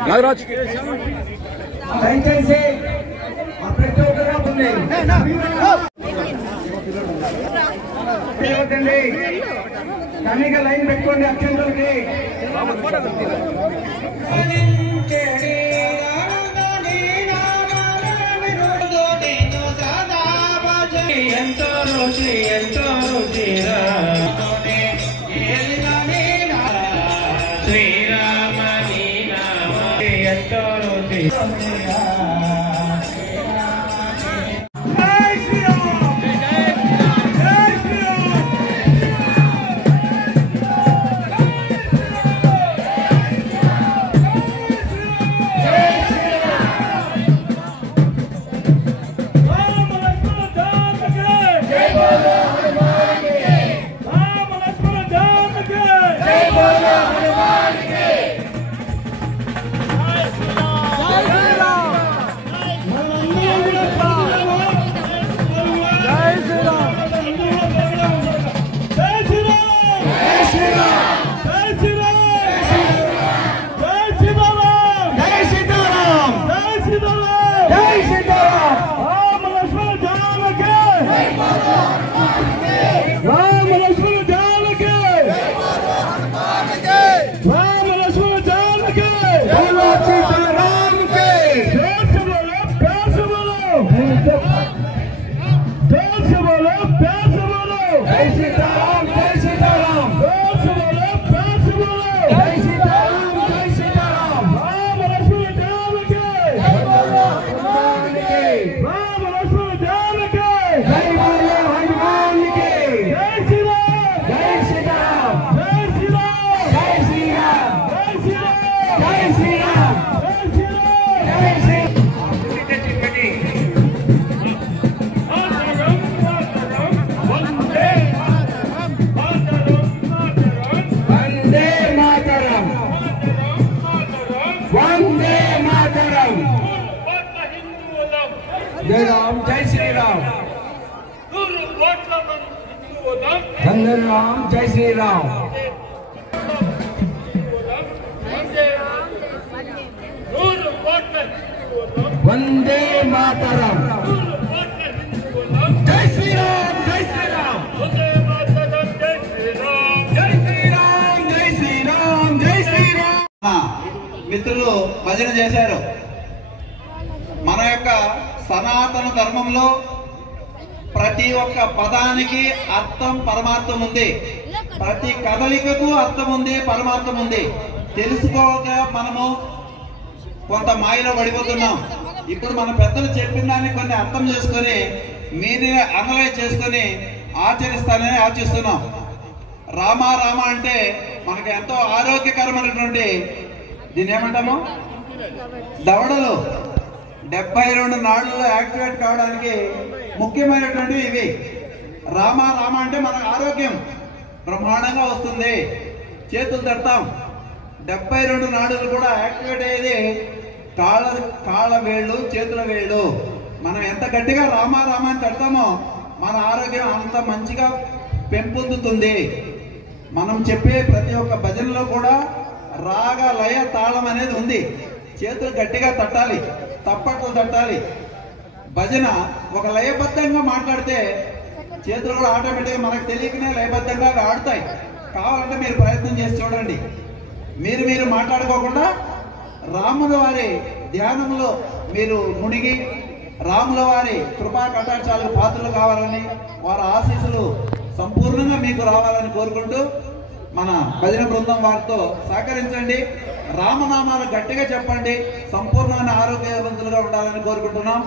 నాగరాజ్ దయచేసి ప్రతి ఒక్కరు కనీక లైన్ పెట్టుకోండి అక్షంతులకి ఎంతో రుచి ఎంతో రుచిరా శ్రీరామని నామ ఎంతో రుచి जय राम जय श्री राम धन्य राम जय श्री राम वंदे मातरम जय श्री राम जय श्री राम जय श्री राम जय श्री राम जय श्री राम మిత్రులు భజన చేశారు మన యొక్క సనాతన ధర్మంలో ప్రతి ఒక్క పదానికి అర్థం పరమార్థం ఉంది ప్రతి కదలికకు అర్థం ఉంది పరమార్థం ఉంది తెలుసుకోక మనము కొంత మాయలో పడిపోతున్నాం ఇప్పుడు మన పెద్దలు చెప్పిన దాన్ని కొన్ని అర్థం చేసుకొని మీరే అనలైజ్ చేసుకొని ఆచరిస్తానని ఆశిస్తున్నాం రామ రామ అంటే మనకు ఎంతో ఆరోగ్యకరమైనటువంటి దీన్ని ఏమంటాము దవడలు 72 నాడుల్లో యాక్టివేట్ కావడానికి ముఖ్యమైనటువంటివి ఇవి రామ రామ అంటే మన ఆరోగ్యం బ్రహ్మాండంగా వస్తుంది చేతులు తడతాం 72 నాడులు కూడా యాక్టివేట్ అయ్యేది కాళ్ళ వేళ్ళు చేతుల వేళ్ళు మనం ఎంత గట్టిగా రామ రామ అని తడతామో మన ఆరోగ్యం అంత మంచిగా పెంపొందుతుంది మనం చెప్పే ప్రతి ఒక్క భజనలో కూడా రాగ లయ తాళం అనేది ఉంది చేతులు గట్టిగా తట్టాలి తప్పట్లు తట్టాలి భజన ఒక లయబద్ధంగా మాట్లాడితే చేతులు కూడా ఆటోమేటిక్గా మనకు తెలియకనే లయబద్ధంగా ఆడుతాయి కావాలంటే మీరు ప్రయత్నం చేసి చూడండి మీరు మాట్లాడుకోకుండా రాముల వారి ధ్యానంలో మీరు మునిగి రాముల వారి కృపా కటాక్షాలకు పాత్రలు కావాలని వారి ఆశీస్సులు సంపూర్ణంగా మీకు రావాలని కోరుకుంటూ మన భజన బృందం వారితో సహకరించండి. రామనామాలు గట్టిగా చెప్పండి. సంపూర్ణమైన ఆరోగ్యవంతులుగా ఉండాలని కోరుకుంటున్నాం.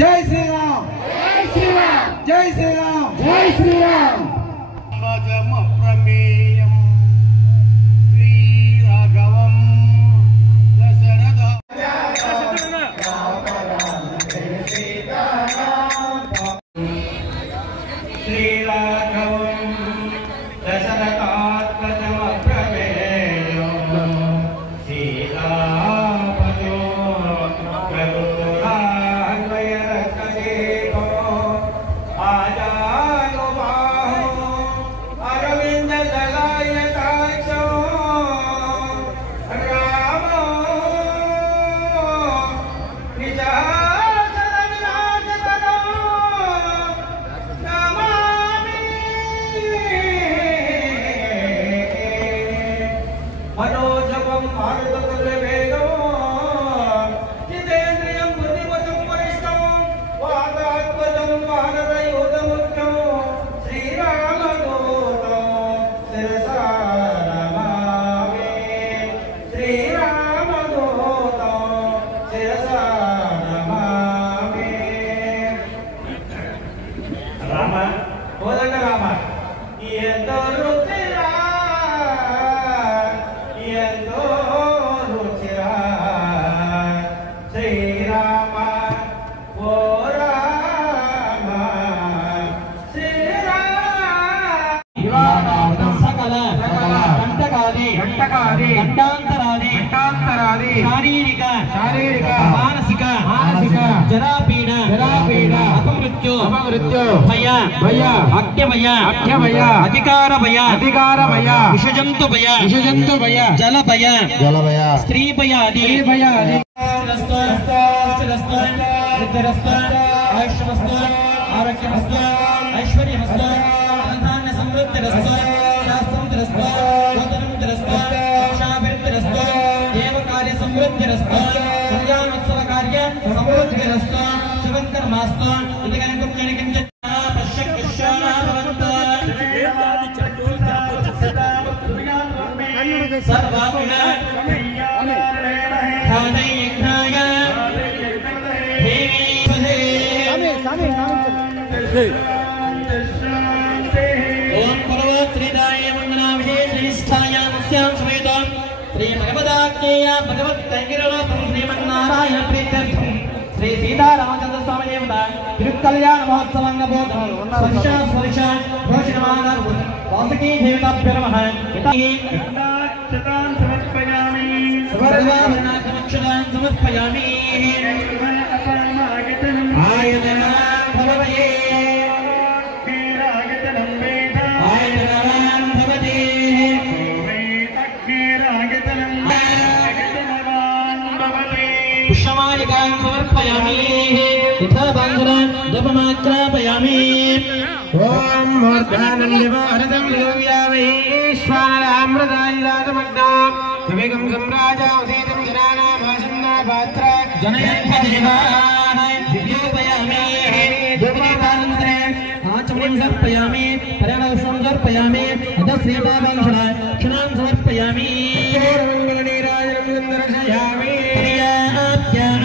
జై శ్రీరామ్, జై శ్రీరామ్, జై శ్రీరామ్, జై శ్రీరామ్. शारीरिक मानसिक जरापीड़ अपमृत्यु भय अग्निमय अधिकार भय विषजंतु भय जल भय स्त्री भय आदि आयुष्मस्तु आरोग्यमस्तु ऐश्वर्यमस्तु धन समृद्धिरस्तु शास्त्रमस्तु समृद्धिरस्तु कल्याणोत्सव कार्य समृद्धिरस्तु शिवकर्मास्तु इति गणकुप्येन किञ्चित् सर्वागुण खादयज्ञाय ओम पर्वत्रिदाय वन्दना विशेषनिष्ठाय मुस्यां समेतं श्री भगवदाज्ञेय भगवत्कैंगिरलोकं श्रीमन्नारायण प्रीत्यर्थं श्री सीतारामचंद्र स्वामी देवता तिरुकल्याण महोत्सवांगबोधं स्वर्ष घोषणमान वासुकी देवताभ्यो नमः शतान् समर्पयामि सर्वाभरणाक्षतान् समर्पयामि आयतनं भवये आयतनं भवते पुष्पमालिकां समर्पयामि यथा बान्धनं जपमात्रापयामि ओम मूर्धानन्दिवारदं योग्यामि ईश्वरामृतायिराजमग्ना त्वमेकं सम्राजावधीतं जनानामासन्ना पात्र जनयन्मदेवान् दिव्योपयामि धूपानन्तरे आचमनीं समर्पयामि पर्याणपुष्पं समर्पयामि अतः श्रीपादाङ्क्षणा क्षणां समर्पयामि दर्शयामि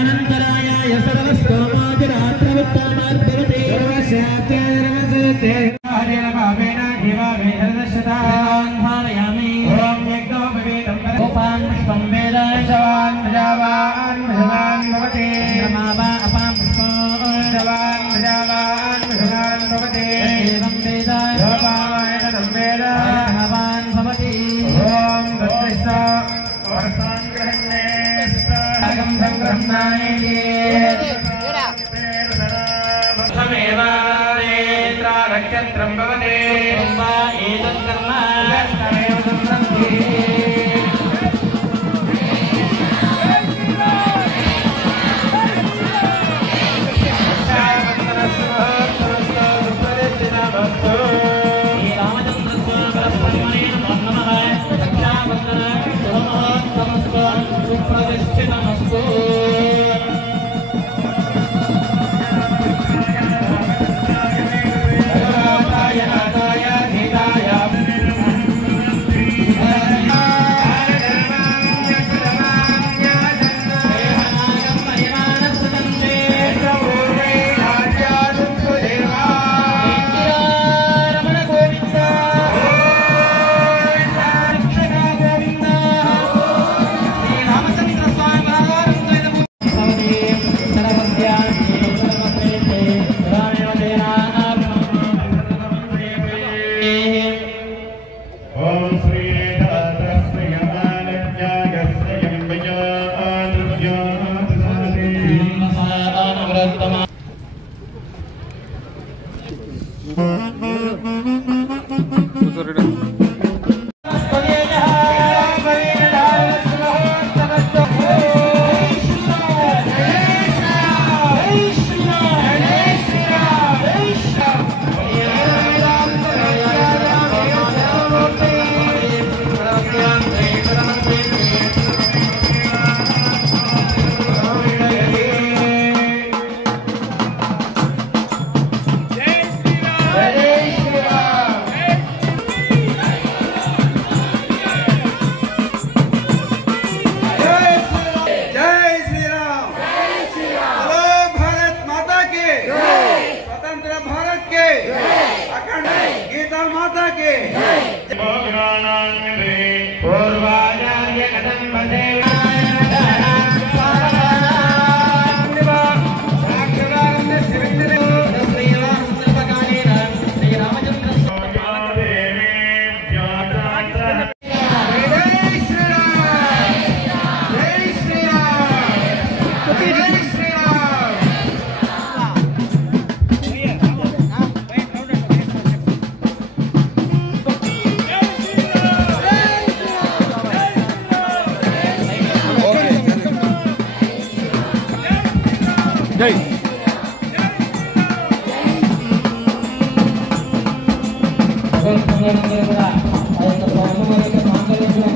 अनन्तरायाय सर्वस्तोमादिरात्रवत्तामार्भवते सर्वस्यात्यानिर्वसते हरेण भावेन हिवामे हरदशतान् धारयामि ओम यज्ञो भवेतं गोपां पुष्पं वेद शवान् प्रजावान् भजवान् भवते नमावा अपां पुष्पं शवान् प्रजावान् भजवान् भवते एवं वेद गोपावायनं वेद भगवान् भवति ओम दत्तस्सा वर्षान् ग्रहणे सतागं संग्रह्णाये नक्षत्रं भवते वा एतत् कर्म तमेव संसन्ति सुप्रतिष्ठितमस्तु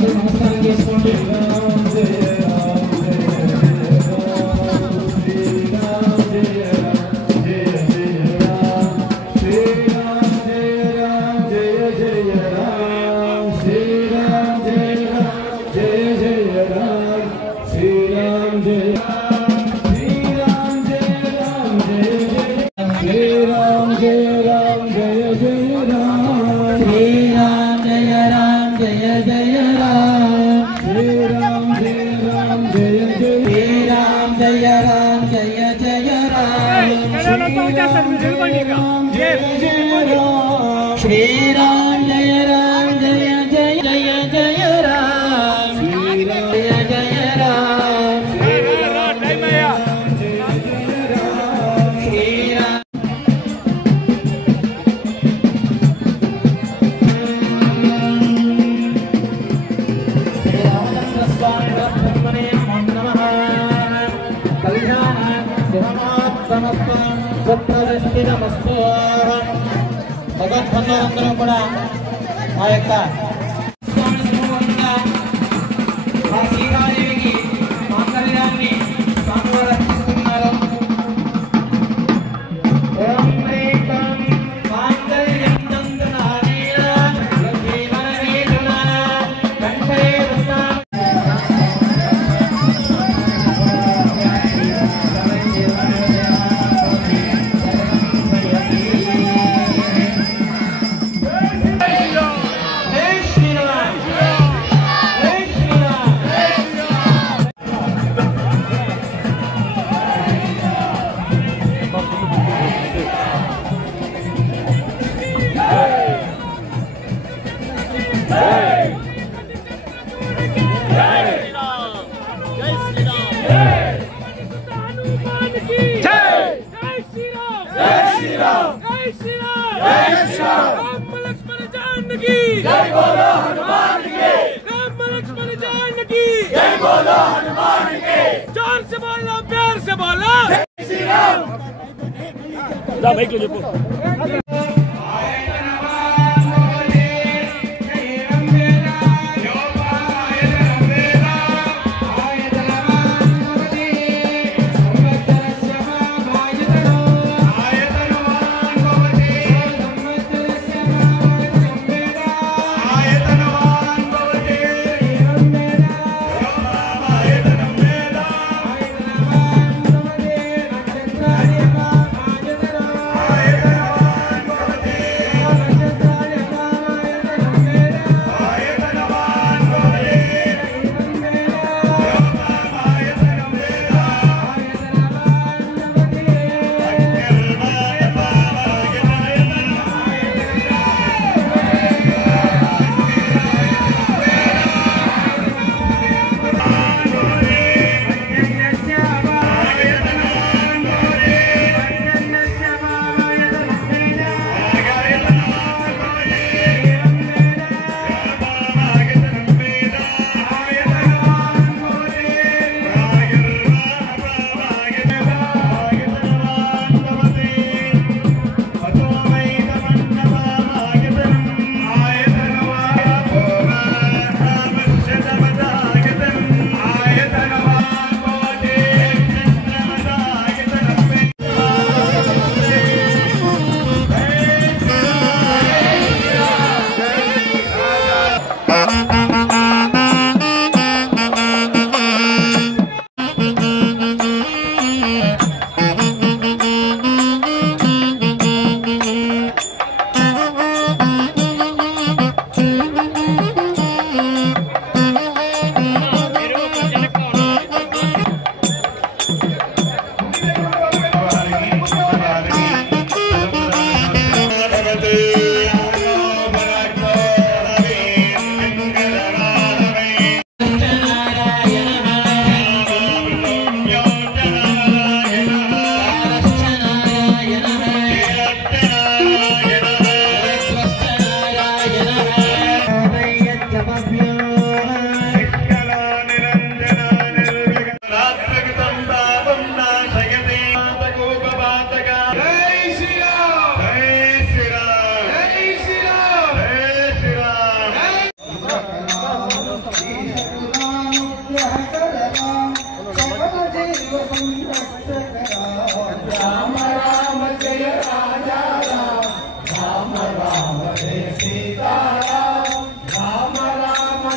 నమస్కారం చేసుకోండి. భగవద్బంధువులందరూ కూడా ఆ యొక్క ఆ సీతాదేవికి మాంగళ్యాన్ని స్వామివారు అర్పిస్తున్నారు. ఓం రేకం మాంగళ్యం దందనానేన జీవనవేదున కంఠే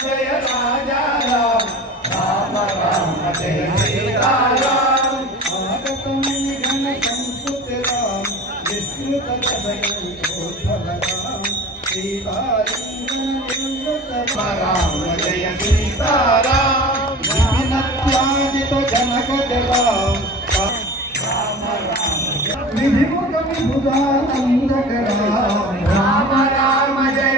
जय राजा राम राम राम जय सीता राम स्वागतम घन संस्कृत राम विष्णु राम सीता राम जय सीता राम त्याजित जनक राम राम राम विधिमुख विभुदानंद राम राम राम जय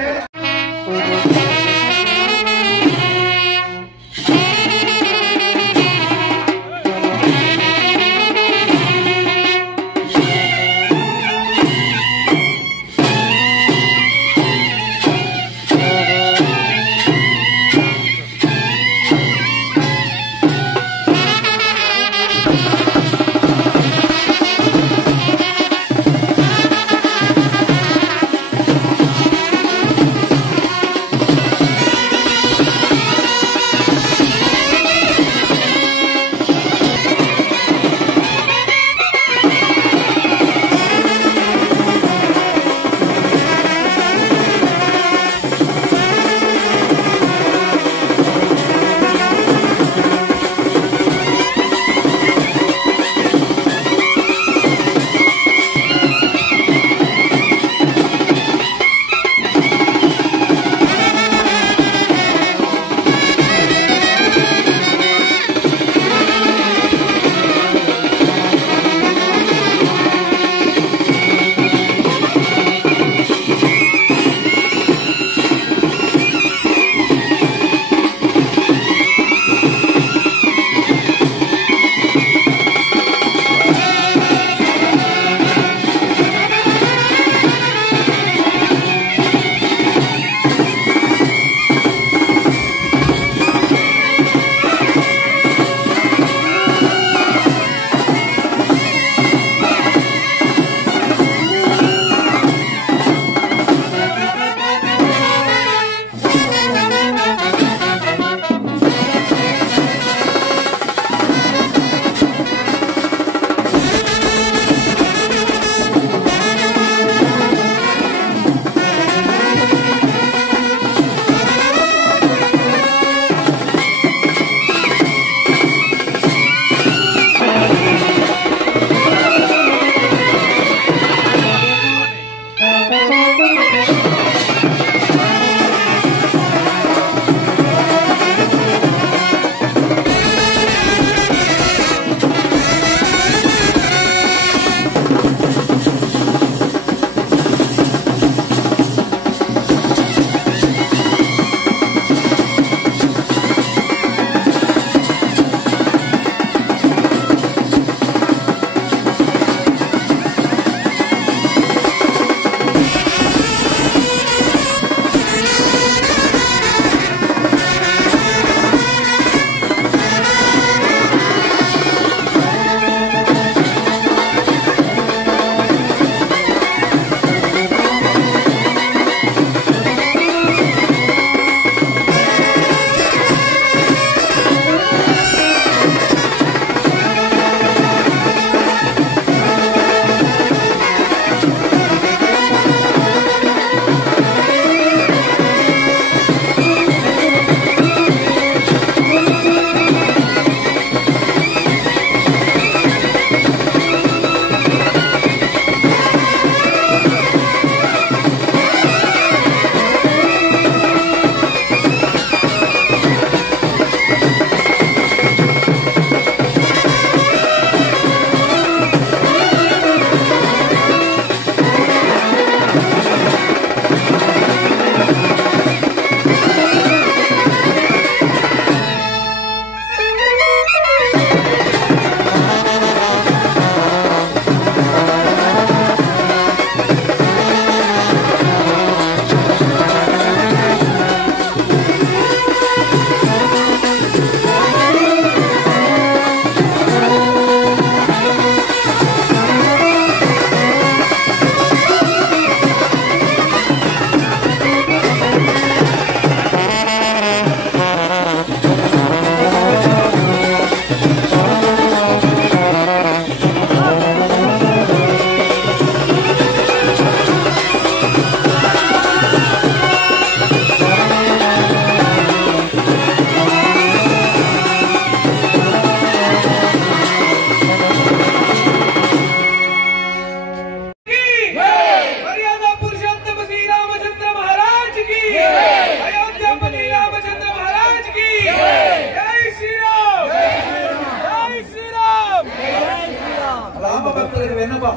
ఇది విన్నపం.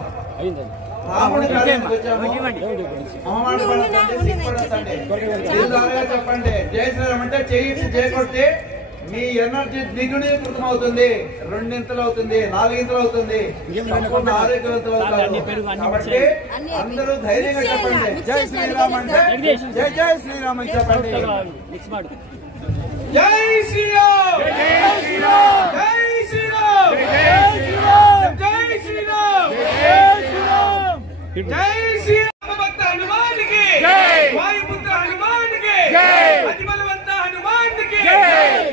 రాముడి కార్యానికి వచ్చాము, అమ్మమాట పడతండి, సిగ్గుపడతండి. చెప్పండి జై శ్రీరామ్ అంటే చేయించి చేకొట్టి మీ ఎనర్జీ ద్విగుణీకృతం అవుతుంది, 2 ఇంతలు అవుతుంది, 4 ఇంతలు అవుతుంది, సంపూర్ణ ఆరోగ్యవంతులు అవుతారు. కాబట్టి అందరూ ధైర్యంగా చెప్పండి జై శ్రీరామ్ అంటే జై జై శ్రీరామ్ అని చెప్పండి. జై శ్రీరామ్, జై శ్రీరామ్, జై శ్రీరామ్, జై శ్రీరామ్, జై శ్రీరామ్, జై శ్రీరామ భక్త హనుమానికి జై, వాయుపుత్ర హనుమానికి జై, అతిబలవంత హనుమానికి జై.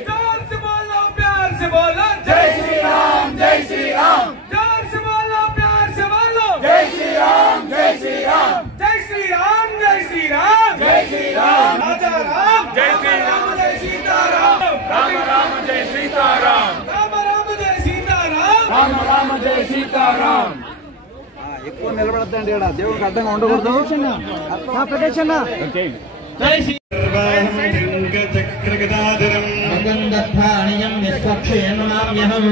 जोर से बोलो प्यार से बोलो जय श्री राम, जय श्री राम. जोर से बोलो प्यार से बोलो जय श्री राम, जय श्री राम, जय श्री राम, जय श्री राम, जय श्री राम. राजा राम जय श्री राम, जय सीताराम. राम राम जय सीताराम, राम राम जय सीताराम, राम राम जय सीताराम. ఎక్కువ నిలబడద్దండి, దేవుడికి అడ్డంగా ఉండకూడదు. ప్రొటెక్షన్ జై శ్రీ చక్రగదాధరం గంధత్వానియం విశ్వక్షేణమామ్యహం.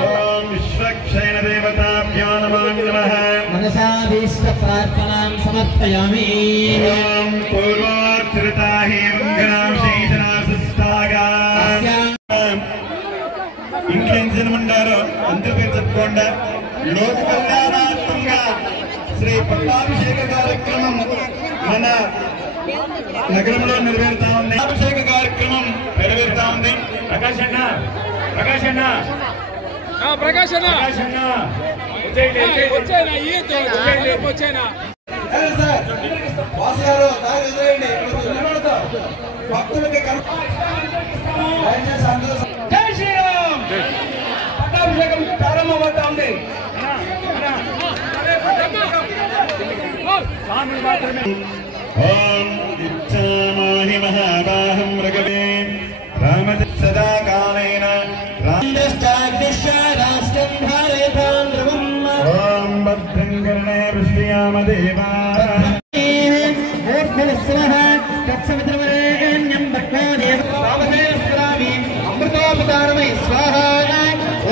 ఓం విశ్వక్షేణ దేవతాభ్యో నమో నమః. మనసాభీష్ట ప్రార్థనాం సమర్పయామి. ఓం పూర్వార్చితాహి వందనాం శేషనాసస్తాగా. ఇంకేం ఉంటారో అందరూ పేరు చెప్పుకోండి. లోక కళ్యాణాత్మకంగా శ్రీ పట్టాభిషేక కార్యక్రమం మన నగరంలో నెరవేరుతా ఉంది. అభిషేక కార్యక్రమం నెరవేరుతా ఉంది. ప్రకాశన్న ప్రకాశన్న ప్రకాశన్న ప్రకాశన్న భక్తులకి జై శ్రీరామ్. పట్టాభిషేకం ప్రారంభమవుతా ఉంది. ఓం ఇచ్ఛామాహి మహాబాహం రఘవే రామ సదా కాలేన ఓం భద్రం కర్ణే పృష్ఠయామ దేవా. అమృతోపకారమై స్వాహ.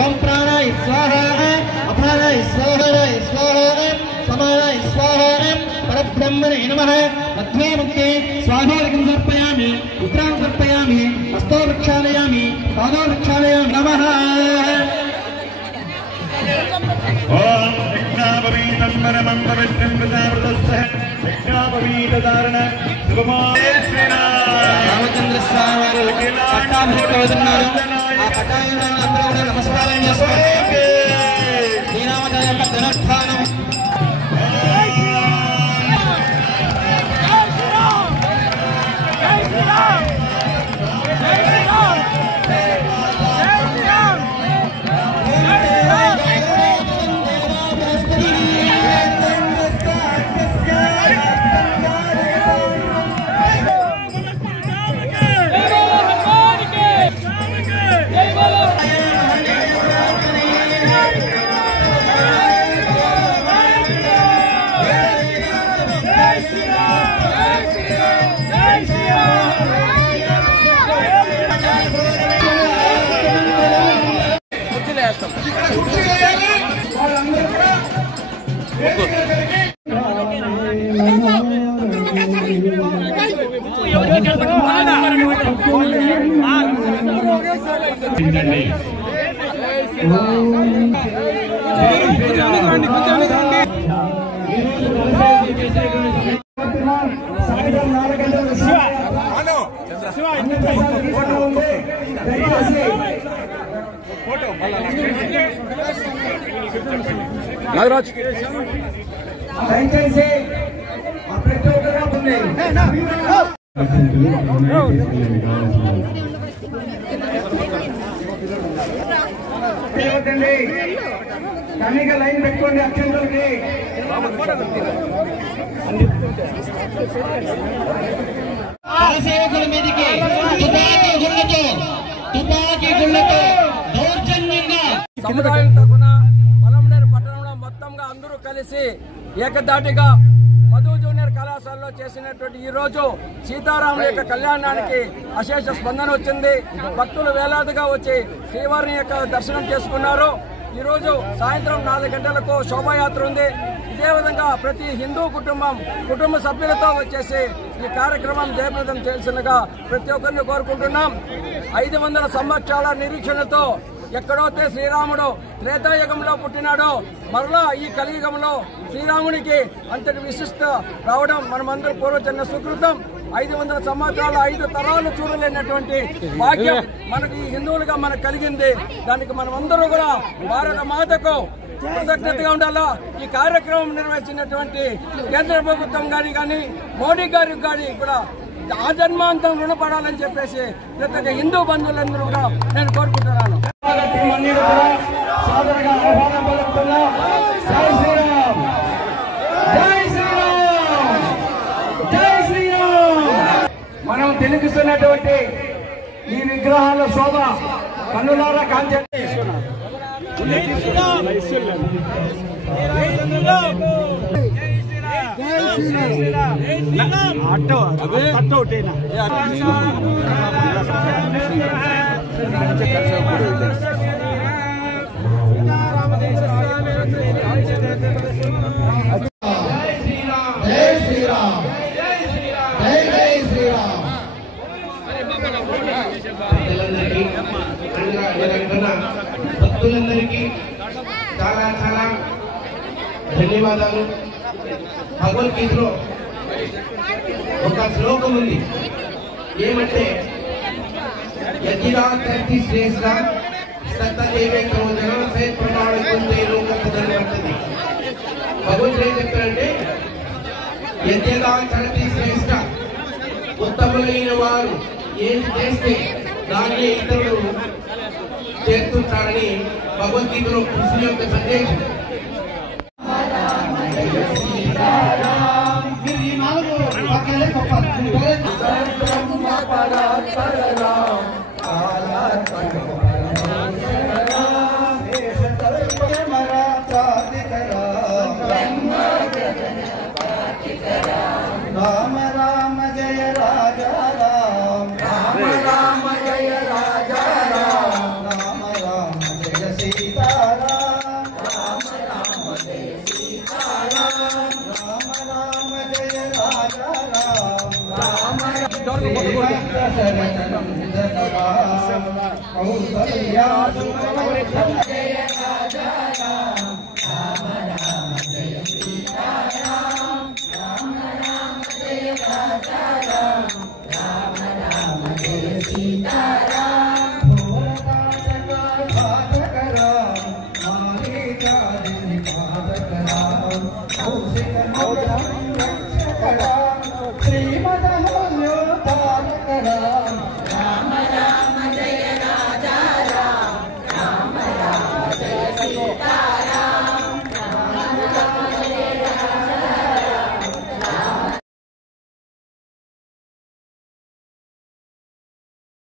ఓం ప్రాణాయ స్వాహ, అపానాయ స్వాహాయ స్వాహ, సమానాయ స్వాహ, పరబ్రహ్మణే నమః. మధ్వే ముక్తే స్వాహోదకం సమర్పయామి, ఉత్తరాం సమర్పయామి, హస్తో ప్రక్షాళయామి, పాదో ప్రక్షాళయామి. నమః. ఓం యజ్ఞాపవీతం పరమం పవిత్రం ప్రజావృతస్య యజ్ఞాపవీతధారణ శుభమాయ శ్రీరామ్. రామచంద్ర స్వామి వారు పట్టాభిషేకం అవుతున్నారు. ఆ పట్టాభిషేకం అందరూ కూడా నమస్కారం చేసుకోండి. శ్రీరామచంద్ర యొక్క ధనుష్ఠానం. నాగరాజ్ దయచేసి ప్రతి ఒక్కరు కనీగా లైన్ పెట్టుకోండి. అక్షంతలకి సేవకుల మీదకి తుపాకీ గుళ్ళతో దౌర్జన్యంగా సముదాయం తరఫున పొలంనేరు పట్టణంలో మొత్తంగా అందరూ కలిసి ఏకదాటిగా మధు జూనియర్ కళాశాలలో చేసినటువంటి ఈ రోజు సీతారాముల యొక్క కళ్యాణానికి అశేష స్పందన వచ్చింది. భక్తులు వేలాదిగా వచ్చి శ్రీవారిని యొక్క దర్శనం చేసుకున్నారు. ఈరోజు సాయంత్రం 4 గంటలకు శోభాయాత్ర ఉంది. ఇదే విధంగా ప్రతి హిందూ కుటుంబ సభ్యులతో వచ్చేసి ఈ కార్యక్రమం జయప్రదం చేయాల్సిందిగా ప్రతి ఒక్కరిని కోరుకుంటున్నాం. 500 సంవత్సరాల నిరీక్షణతో ఎక్కడైతే శ్రీరాముడు త్రేతాయుగంలో పుట్టినాడో మరలా ఈ కలియుగంలో శ్రీరామునికి అంతటి విశిష్ట రావడం మనమందరం పూర్వజన్మ సుకృతం. 500 సంవత్సరాలు 5 తరాలు చూడలేనటువంటి భాగ్యం మనకి హిందువులుగా మనకు కలిగింది. దానికి మనమందరూ కూడా భారత మాతకు కృతజ్ఞతగా ఉండాలా. ఈ కార్యక్రమం నిర్వహించినటువంటి కేంద్ర ప్రభుత్వం కానీ మోడీ గారికి కానీ కూడా ఆజన్మాంతం రుణపడాలని చెప్పేసి ప్రతి ఒక్క హిందూ బంధువులందరూ కూడా నేను కోరుకుంటున్నాను. మనం తిలకిస్తున్నటువంటి ఈ విగ్రహాల శోభ కన్నులారా కాంతి భక్తులందరికీ చాలా చాలా ధన్యవాదాలు. భగవద్గీతలో ఒక శ్లోకం ఉంది, ఏమంటే యజ్ఞా కర్తి శ్రేష్ఠ సత్తదేవేకో జనసే ప్రమాణికుంటే లోకదని ఉంటుంది. భగవంతుడు ఏం చెప్తారంటే యజ్ఞా కర్తి శ్రేష్ఠ, ఉత్తములైన వారు ఏం చేస్తే దాన్ని ఇతరులు చేస్తుంటారని భగవద్గీతలో కృష్ణుని యొక్క సందేశం. రామ రామ జయ రాజా రామ, రామ రామ జయ రాజా రామ, రామ రామ జయ సీతారామ, రామ రామ జయ సీతారామ, రామ రామ జయ రాజా రామ, రామ శరణందన రామ, కౌసల్యా సుప్రవర్ధన జయ రాజా రామ, రామ రామ జయ సీతారామ, రామ రామ జయ రాజా రామ, రామ రామ జయ సీతారామ.